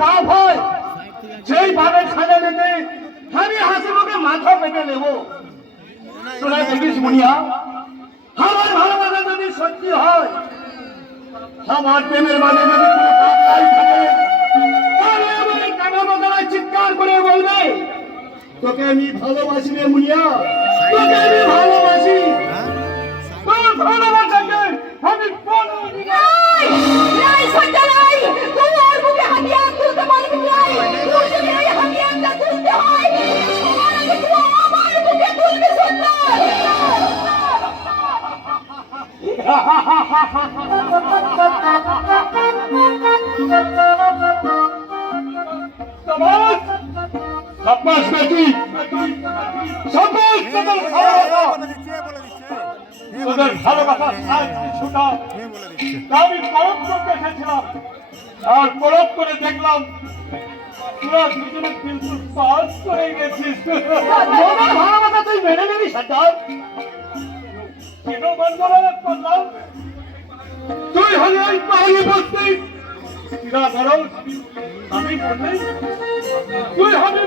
পাপ হয় সেই পাপের সাজা নিতে আমি হাসি মুখে মাথা পেতে নেব। তোরা দেখিস মুনিয়া, আমার ভালোবাসা যদি সত্যি হয়, আমার প্রেমের মানে যদি কোনো পাপ নাই থাকে, তাহলে আমার কানা মাথায় চিৎকার করে বলবে, তোকে আমি ভালোবাসি রে মুনিয়া, তোকে আমি ভালোবাসি। তোর ভালোবাসাকে আমি কোনো নাই সত্যি নাই, তোমার বুকে হাতিয়ার তুলতে পারবি নাই। তুই যদি এই হাতিয়ারটা তুলতে হয়, সবার আগে তুই আমার বুকে তুলবি সুন্দর। সাব্বাস বেটি, সাব্বাস তোদের ভালোবাসার সাজ কিছুটা আমি পরখ করতে এসেছিলাম, আর পরখ করে দেখলাম তোরা দুজনে কিন্তু পাস করে গেছিস। তোমার ভালোবাসা তুই মেনে নিবি সর্দার? কেন বন্ধরা করলাম? তুই হলে ওই পাহাড়ি বস্তি, আমি বললেই তুই হবে